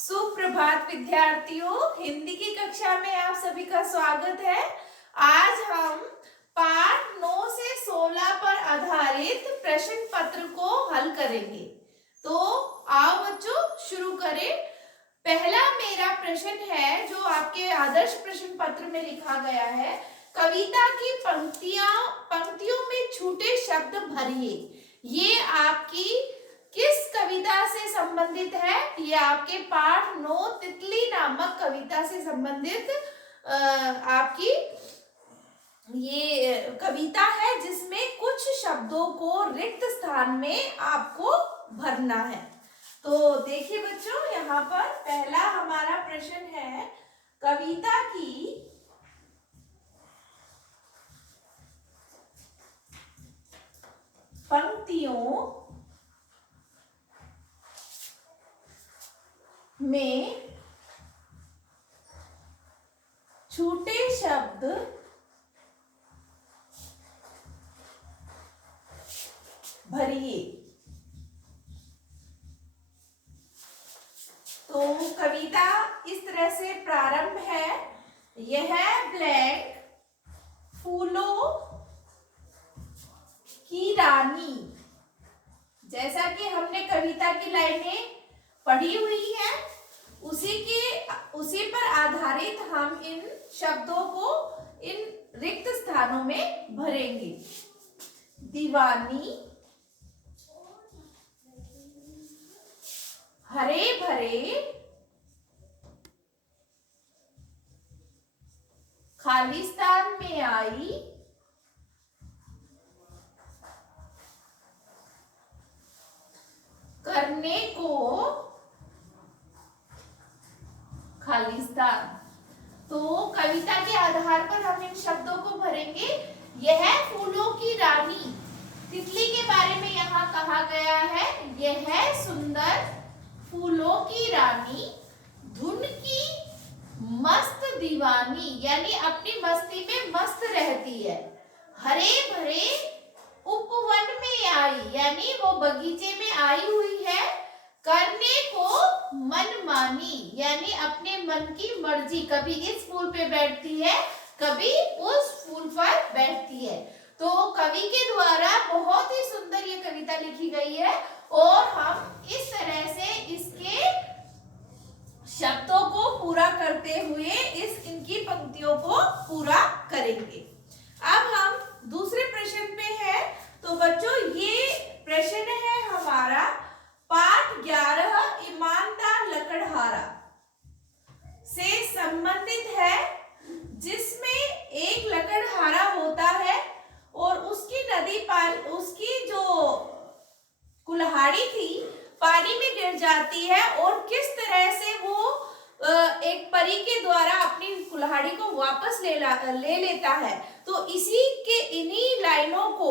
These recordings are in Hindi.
सुप्रभात विद्यार्थियों, हिंदी की कक्षा में आप सभी का स्वागत है। आज हम पाठ 9 से 16 पर आधारित प्रश्न पत्र को हल करेंगे। तो आओ बच्चों शुरू करें। पहला मेरा प्रश्न है जो आपके आदर्श प्रश्न पत्र में लिखा गया है, कविता की पंक्तियों में छूटे शब्द भरिए। ये आपकी किस कविता से संबंधित है? ये आपके पाठ 9 तितली नामक कविता से संबंधित आपकी ये कविता है, जिसमें कुछ शब्दों को रिक्त स्थान में आपको भरना है। तो देखिए बच्चों, यहाँ पर पहला हमारा प्रश्न है, कविता की पंक्तियों में छूटे शब्द भरिए। तो कविता इस तरह से प्रारंभ है, यह ब्लैक फूलों की रानी। जैसा कि हमने कविता की लाइनें पढ़ी हुई है, उसी पर आधारित हम इन शब्दों को इन रिक्त स्थानों में भरेंगे। दीवानी, हरे भरे खालिस्तान में आई, करने को खालिस्तान। तो कविता के आधार पर हम इन शब्दों को भरेंगे। यह फूलों की रानी, तितली के बारे में यहाँ कहा गया है, यह सुंदर फूलों की रानी धुन की मस्त दीवानी, यानी अपनी मस्ती में मस्त रहती है। हरे भरे उपवन में आई, यानी वो बगीचे में आई हुई है। करने को मनमानी, यानी अपने मन की मर्जी, कभी इस फूल पे बैठती है, कभी उस फूल पर बैठती है। तो कवि के द्वारा बहुत ही सुंदर ये कविता लिखी गई है और हम इस तरह से इसके शब्दों को पूरा करते हुए इनकी पंक्तियों को पूरा करेंगे। अब हम दूसरे प्रश्न पे हैं। तो बच्चों, ये प्रश्न है हमारा पाठ 11 ईमानदार लकड़हारा से संबंधित है, जिसमें एक लकड़हारा होता है और उसकी जो कुल्हाड़ी थी पानी में गिर जाती है और किस तरह से वो एक परी के द्वारा अपनी कुल्हाड़ी को वापस ले लेता है। तो इन्हीं लाइनों को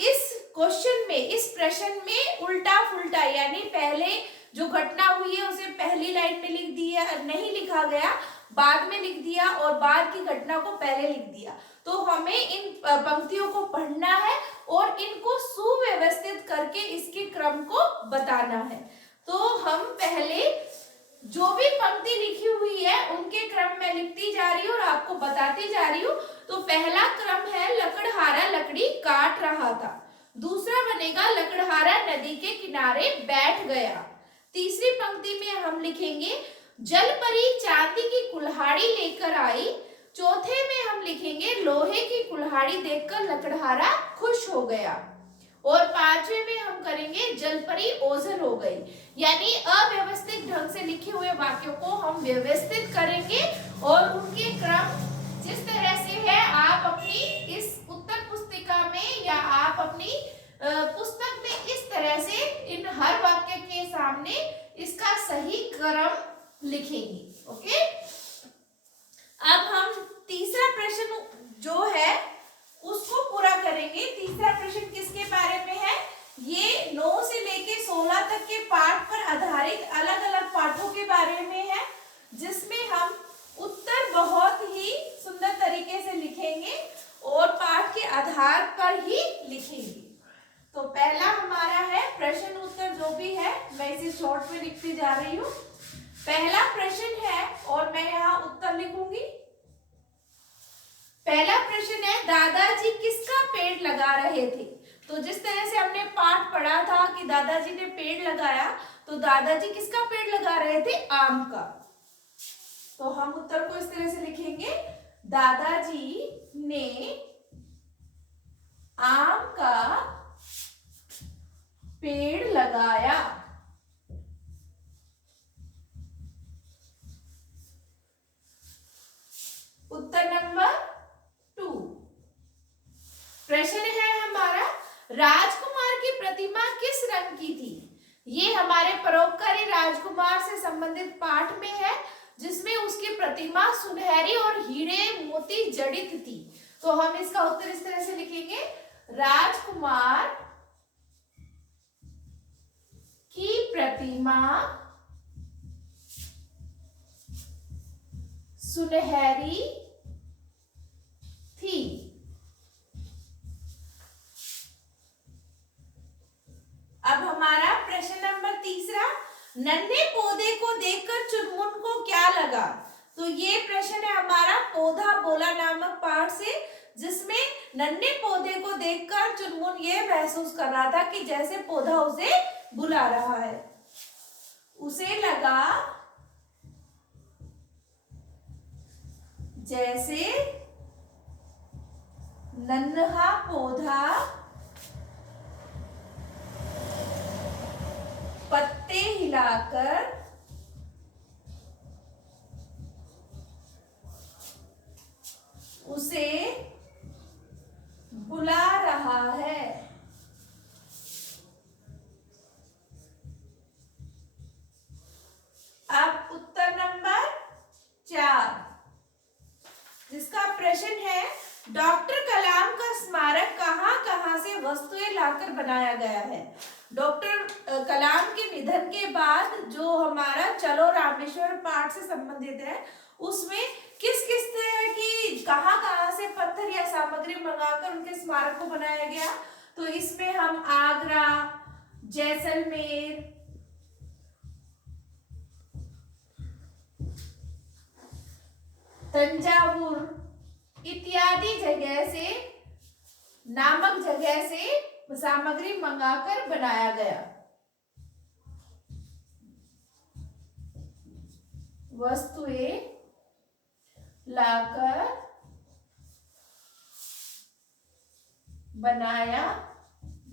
इस क्वेश्चन में, इस प्रश्न में उल्टा फुल्टा, यानी पहले जो घटना हुई है उसे पहली लाइन में लिख दिया, नहीं लिखा गया, बाद में लिख दिया, और बाद की घटना को पहले लिख दिया। तो हमें इन पंक्तियों को पढ़ना है और इनको सुव्यवस्थित करके इसके क्रम को बताना है। तो हम पहले जो भी पंक्ति लिखी हुई है उनके क्रम में लिखती जा रही हूँ और आपको बताती जा रही हूँ। तो पहला क्रम है, लकड़हारा लकड़ी काट रहा था। दूसरा बनेगा, लकड़हारा नदी के किनारे बैठ गया। तीसरी पंक्ति में हम लिखेंगे, जलपरी चांदी की कुल्हाड़ी लेकर आई। चौथे में हम लिखेंगे, लोहे की कुल्हाड़ी देखकर लकड़हारा खुश हो गया। और पांचवे में हम करेंगे, जलपरी ओझल हो गई। यानी अव्यवस्थित ढंग से लिखे हुए वाक्यों को हम व्यवस्थित करेंगे और उनके क्रम जिस तरह से है, आप अपनी इस उत्तर पुस्तिका में या आप अपनी पुस्तक में इस तरह से इन हर वाक्य के सामने इसका सही क्रम लिखेंगे। ओके, अब हम तीसरा प्रश्न जो है उसको पूरा करेंगे। तीसरा प्रश्न किसके बारे में है? ये 9 से लेके 16 तक के पाठ पर आधारित अलग अलग पाठों के बारे में है, जिसमें हम उत्तर बहुत ही सुंदर तरीके से लिखेंगे और पाठ के आधार पर ही लिखेंगे। तो पहला हमारा है प्रश्न उत्तर, जो भी है मैं इसे शॉर्ट में लिखती जा रही हूँ। पहला लगा रहे थे। तो जिस तरह से हमने पाठ पढ़ा था कि दादाजी ने पेड़ लगाया, तो दादाजी किसका पेड़ लगा रहे थे? आम का। तो हम उत्तर को इस तरह से लिखेंगे, दादाजी ने आम का पेड़ लगाया। उत्तर नंबर 2। प्रश्न है हमारा, राजकुमार की प्रतिमा किस रंग की थी? ये हमारे परोपकारी राजकुमार से संबंधित पाठ में है, जिसमें उसकी प्रतिमा सुनहरी और हीरे मोती जड़ित थी। तो हम इसका उत्तर इस तरह से लिखेंगे, राजकुमार की प्रतिमा सुनहरी थी। अब हमारा प्रश्न नंबर 3, नन्हे पौधे को देखकर चुनमुन को क्या लगा? तो ये प्रश्न है हमारा पौधा बोला नामक पाठ से, जिसमें नन्हे पौधे को देखकर चुनमुन ये महसूस कर रहा था कि जैसे पौधा उसे बुला रहा है। उसे लगा जैसे नन्हा पौधा पत्ते हिलाकर उसे बुला रहा है। अब उत्तर नंबर 4, जिसका प्रश्न है, डॉक्टर कलाम का स्मारक कहां से वस्तुएं लाकर बनाया गया है? डॉक्टर कलाम के निधन के बाद जो हमारा चलो रामेश्वर पाठ से संबंधित है, उसमें किस किस तरह की कहां से पत्थर या सामग्री मंगाकर उनके स्मारक को बनाया गया? तो इसमें हम आगरा, जैसलमेर, तंजावुर इत्यादि जगह से सामग्री मंगाकर बनाया गया। वस्तुएं लाकर बनाया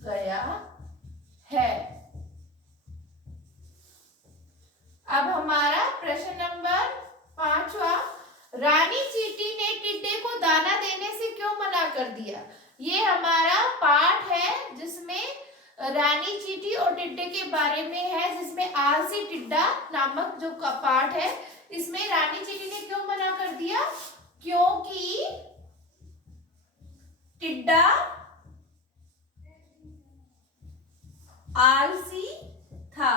गया है। अब हमारा प्रश्न नंबर 5, रानी चींटी ने टिड्डे को दाना देने से क्यों मना कर दिया? ये हमारा पाठ है जिसमें रानी चींटी और टिड्डे के बारे में है, जिसमें आलसी टिड्डा नामक जो पाठ है, इसमें रानी चींटी ने क्यों मना कर दिया? क्योंकि टिड्डा आलसी था।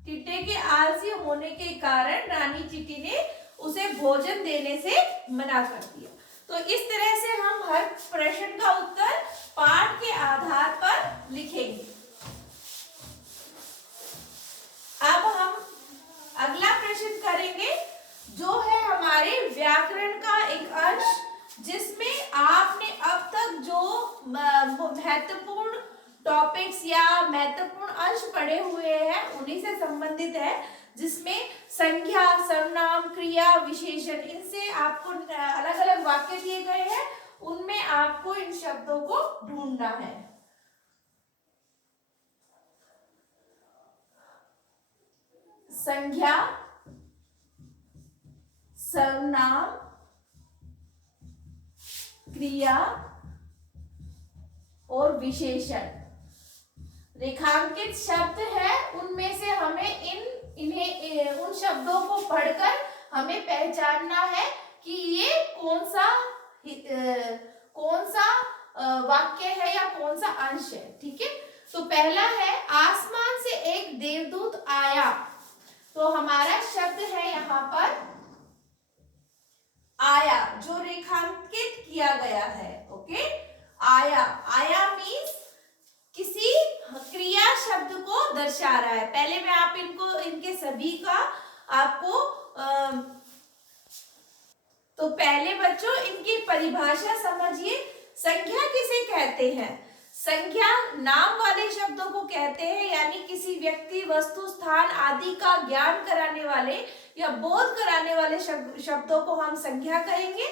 टिड्डे के आलसी होने के कारण रानी चींटी ने उसे भोजन देने से मना कर दिया। तो इस तरह से हम हर प्रश्न का उत्तर पाठ के आधार पर लिखेंगे। अब हम अगला प्रश्न करेंगे, जो है हमारे व्याकरण का एक अंश, जिसमें आपने अब तक जो महत्वपूर्ण टॉपिक्स या महत्वपूर्ण अंश पढ़े हुए हैं उन्हीं से संबंधित है, जिसमें संज्ञा, सर्वनाम, क्रिया, विशेषण, इनसे आपको अलग अलग वाक्य दिए गए हैं, उनमें आपको इन शब्दों को ढूंढना है। संज्ञा, सर्वनाम, क्रिया और विशेषण रेखांकित शब्द है, उनमें से हमें उन शब्दों को पढ़कर हमें पहचानना है कि ये कौन सा वाक्य है या कौन सा अंश है। ठीक है, तो पहला है, आसमान से एक देवदूत आया। तो हमारा शब्द है यहाँ पर आया, जो रेखांकित किया गया है। ओके, आया मीन्स किसी क्रिया शब्द को दर्शा रहा है। पहले मैं आप इनके सभी का आपको तो पहले बच्चों इनकी परिभाषा समझिए। संज्ञा किसे कहते हैं? संज्ञा नाम वाले शब्दों को कहते हैं, यानी किसी व्यक्ति, वस्तु, स्थान आदि का ज्ञान कराने वाले या बोध कराने वाले शब्दों को हम संज्ञा कहेंगे।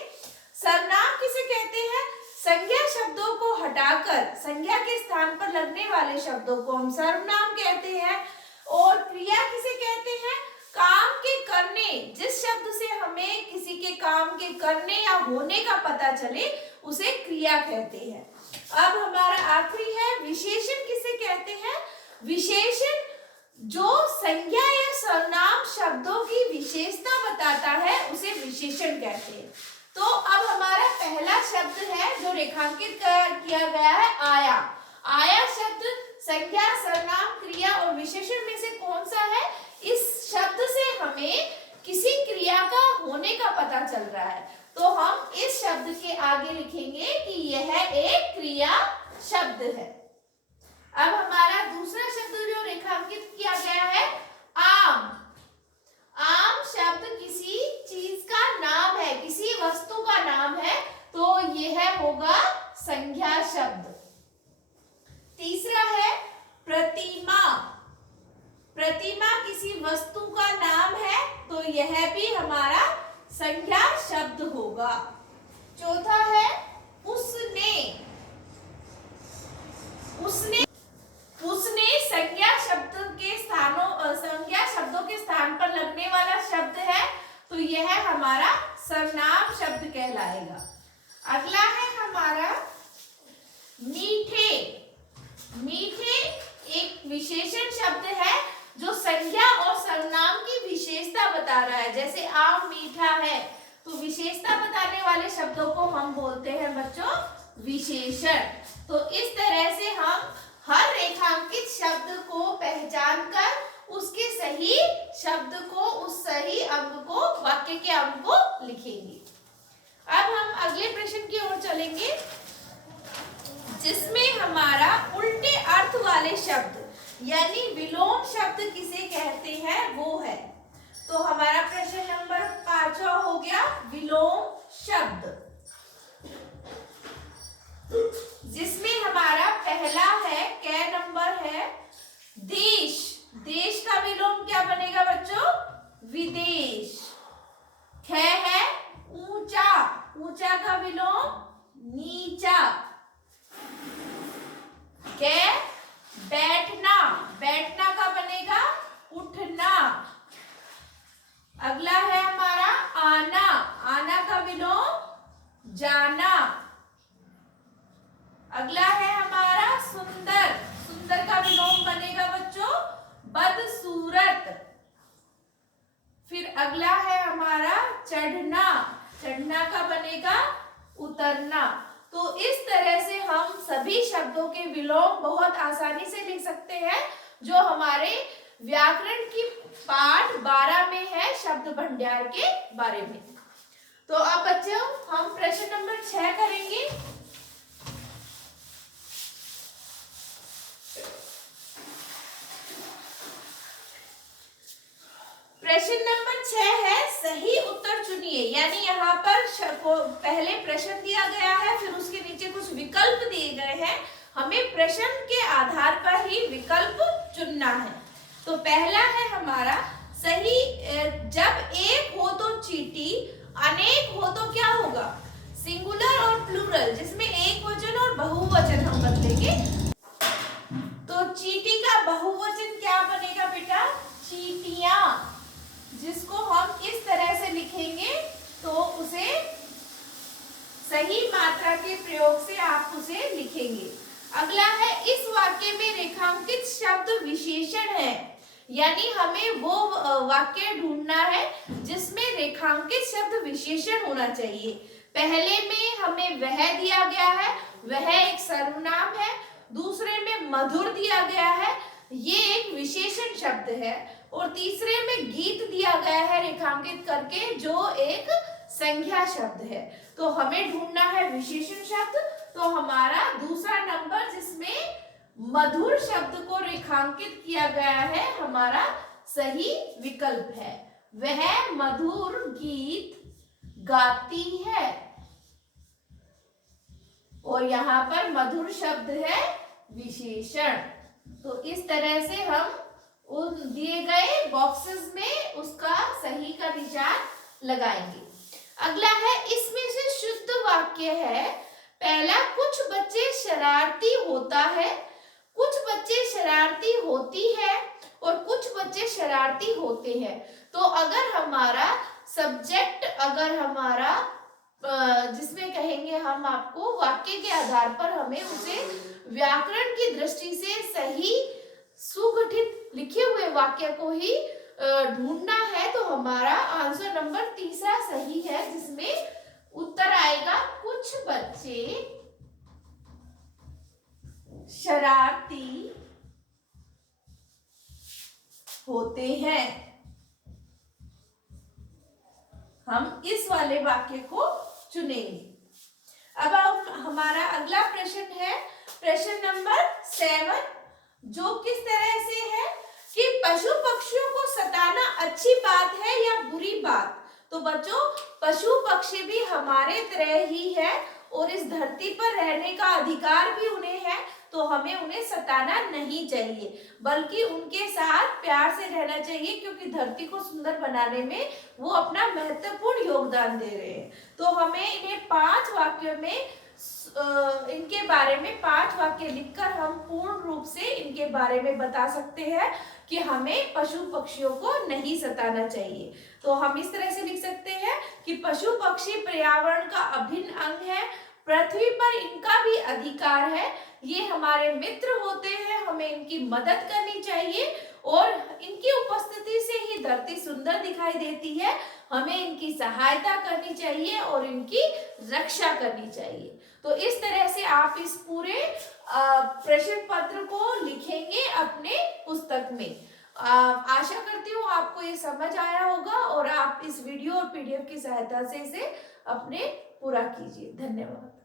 सर्वनाम किसे कहते हैं? संज्ञा शब्दों को हटाकर संज्ञा के स्थान पर लगने वाले शब्दों को हम सर्वनाम कहते हैं। और क्रिया किसे कहते हैं? काम के करने, जिस शब्द से हमें किसी के काम के करने या होने का पता चले उसे क्रिया कहते हैं। अब हमारा आखिरी है विशेषण किसे कहते हैं? विशेषण जो संज्ञा या सर्वनाम शब्दों की विशेषता बताता है उसे विशेषण कहते हैं। तो अब हमारा पहला शब्द है जो रेखांकित किया गया है, आया। आया शब्द संज्ञा, सर्वनाम, क्रिया और विशेषण में से कौन सा है? इस शब्द से हमें किसी क्रिया का होने का पता चल रहा है, तो हम इस शब्द के आगे लिखेंगे कि यह एक क्रिया शब्द है। अब हमारा दूसरा शब्द जो रेखांकित किया गया है, आम। आम शब्द किसी चीज का नाम है, किसी वस्तु का नाम है, तो यह होगा संज्ञा शब्द। तीसरा है प्रतिमा। प्रतिमा किसी वस्तु का नाम है, तो यह भी हमारा संज्ञा शब्द होगा। चौथा है उसने। उसने उसने संज्ञा शब्दों के स्थान पर लगने वाला शब्द है, तो यह हमारा सर्वनाम शब्द कहलाएगा। अगला है हमारा मीठे। मीठे एक विशेषण शब्द है जो संज्ञा और सर्वनाम की विशेषता बता रहा है। जैसे आम मीठा है, तो विशेषता बताने वाले शब्दों को हम बोलते हैं बच्चों विशेषण। तो इस तरह से हम हर रेखांकित शब्द को पहचान कर उसके सही शब्द को, उस सही अंग को, वाक्य के अंग को लिखेंगे। अब हम अगले प्रश्न की ओर चलेंगे, जिसमें हमारा उल्टे अर्थ वाले शब्द यानी विलोम शब्द किसे कहते हैं वो है। तो हमारा प्रश्न नंबर 5 हो गया विलोम शब्द, जिसमें हमारा पहला है, कै नंबर है देश। देश का विलोम क्या बनेगा बच्चों? विदेश। ख है ऊंचा। ऊंचा का विलोम नीचा। कै बैठना। बैठना का बनेगा उठना। अगला है हमारा आना। आना का विलोम जाना। अगला है हमारा सुंदर। सुंदर का विलोम बनेगा बच्चों बदसूरत। फिर अगला है हमारा चढ़ना। चढ़ना का बनेगा उतरना। तो इस तरह से हम सभी शब्दों के विलोम बहुत आसानी से लिख सकते हैं, जो हमारे व्याकरण की पाठ 12 में है, शब्द भंडार के बारे में। तो अब बच्चों हम प्रश्न नंबर 6 करेंगे। प्रश्न नंबर 6 है सही उत्तर चुनिए। यानी यहाँ पर पहले प्रश्न दिया गया है, फिर उसके नीचे कुछ विकल्प दिए गए हैं, हमें प्रश्न के आधार पर ही विकल्प चुनना है। तो पहला है हमारा सही, जब एक हो तो चींटी, अनेक हो तो क्या होगा? सिंगुलर और प्लूरल, जिसमें एक वचन और बहुवचन हम बदलेंगे। तो चींटी का बहुवचन क्या बनेगा बेटा? चींटियां। जिसको हम इस तरह से लिखेंगे तो उसे सही मात्रा के प्रयोग से आप उसे लिखेंगे। अगला है इस वाक्य में रेखांकित शब्द विशेषण है, यानी हमें वो वाक्य ढूंढना है जिसमें रेखांकित शब्द विशेषण होना चाहिए। पहले में हमें वह दिया गया है, वह एक सर्वनाम है। दूसरे में मधुर दिया गया है, ये एक विशेषण शब्द है। और तीसरे में गीत दिया गया है रेखांकित करके, जो एक संज्ञा शब्द है। तो हमें ढूंढना है विशेषण शब्द। तो हमारा दूसरा नंबर जिसमें मधुर शब्द को रेखांकित किया गया है, हमारा सही विकल्प है। वह मधुर गीत गाती है। और यहाँ पर मधुर शब्द है विशेषण। तो इस तरह से हम उन दिए गए बॉक्सेस में उसका सही का विचार लगाएंगे। अगला है, इसमें से शुद्ध वाक्य है। पहला, कुछ बच्चे शरारती होता है, कुछ बच्चे शरारती होती है और कुछ बच्चे शरारती होते हैं। तो अगर हमारा सब्जेक्ट, अगर हमारा जिसमें कहेंगे हम आपको वाक्य के आधार पर हमें उसे व्याकरण की दृष्टि से सही सुगठित लिखे हुए वाक्य को ही ढूंढना है, तो हमारा आंसर नंबर तीसरा सही है, जिसमें उत्तर आएगा कुछ बच्चे शरारती होते हैं। हम इस वाले वाक्य को चुनेंगे। अब हमारा अगला प्रश्न है प्रश्न नंबर 7, जो किस तरह से है कि पशु पक्षियों को सताना अच्छी बात है या बुरी बात। तो बच्चों, पशु पक्षी भी हमारे तरह ही है और इस धरती पर रहने का अधिकार भी उन्हें है, तो हमें उन्हें सताना नहीं चाहिए, बल्कि उनके साथ प्यार से रहना चाहिए, क्योंकि धरती को सुंदर बनाने में वो अपना महत्वपूर्ण योगदान दे रहे हैं। तो हमें इन्हें 5 वाक्यों में इनके बारे में 5 वाक्य लिखकर हम पूर्ण रूप से इनके बारे में बता सकते हैं कि हमें पशु पक्षियों को नहीं सताना चाहिए। तो हम इस तरह से लिख सकते हैं कि पशु पक्षी पर्यावरण का अभिन्न अंग है, पृथ्वी पर इनका भी अधिकार है, ये हमारे मित्र होते हैं, हमें इनकी मदद करनी चाहिए और इनकी उपस्थिति से ही धरती सुंदर दिखाई देती है, हमें इनकी सहायता करनी चाहिए और इनकी रक्षा करनी चाहिए। तो इस तरह से आप इस पूरे प्रश्न पत्र को लिखेंगे अपने पुस्तक में। आशा करती हूँ आपको ये समझ आया होगा और आप इस वीडियो और पीडीएफ की सहायता से इसे अपने पूरा कीजिए। धन्यवाद।